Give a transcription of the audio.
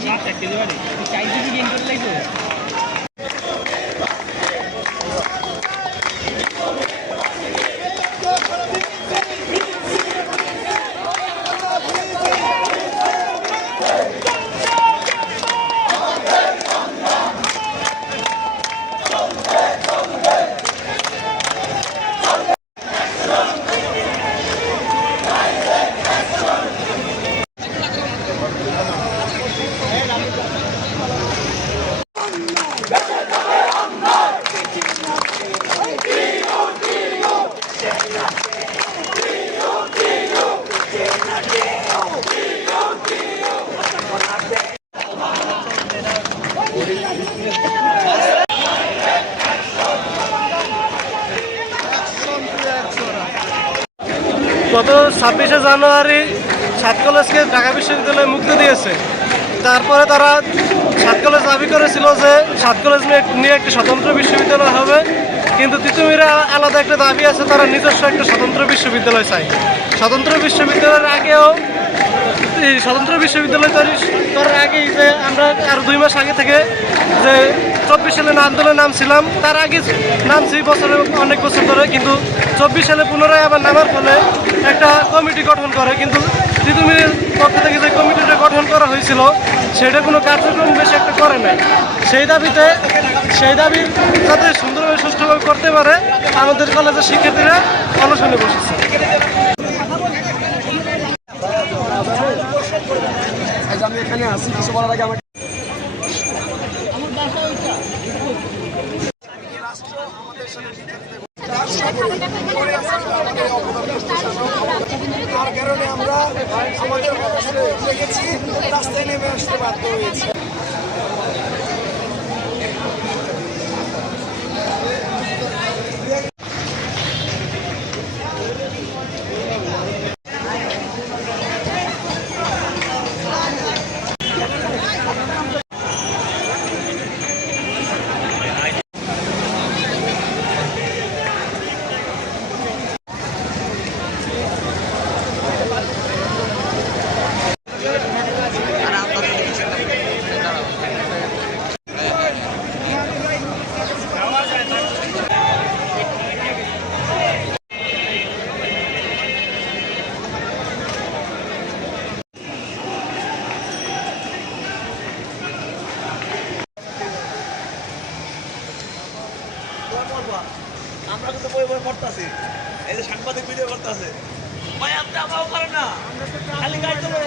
চারটে কেজি বাড়ি চাইছি কি গেম করে লাগবে? গত ছাব্বিশে জানুয়ারি সাত কলেজকে ঢাকা বিশ্ববিদ্যালয়ে মুক্তি দিয়েছে। তারপরে তারা সাত কলেজ দাবি করেছিল যে সাত কলেজ নিয়ে- একটি স্বতন্ত্র বিশ্ববিদ্যালয় হবে। কিন্তু তিতুমিরা আলাদা একটা দাবি আছে, তারা নিজস্ব একটা স্বতন্ত্র বিশ্ববিদ্যালয় চাই স্বতন্ত্র বিশ্ববিদ্যালয়ের আগেও স্বতন্ত্র বিশ্ববিদ্যালয় তৈরি করার আগেই যে আমরা আর দুই মাস আগে থেকে যে চব্বিশ সালে আন্দোলনে নামছিলাম, তার আগে নামছি বছরে অনেক বছর ধরে, কিন্তু চব্বিশ সালে পুনরায় আবার নামার ফলে একটা কমিটি গঠন করে। কিন্তু তিতুমিরের পক্ষ থেকে যে কমিটিটা গঠন করা হয়েছিল, সেটা কোনো কার্যক্রম বেশি একটা করে নাই। সেই দাবিতে, সেই দাবি যাতে সুন্দরভাবে সুষ্ঠুভাবে করতে পারে, আমাদের কলেজের শিক্ষার্থীরা অনশনে বসেছে। আমি এখানে আসি, কিছু বলার আগে তার কারণে আমরা আমাদের রেখেছি রাস্তায় নেমে আসতে বাধ্য হয়েছি আমরা কিন্তু বই বই পড়তেছি। এই যে সাংবাদিক ভিডিও করতেছে। ভাই আপনি আমাও করেন না। খালি গাড়ি চলে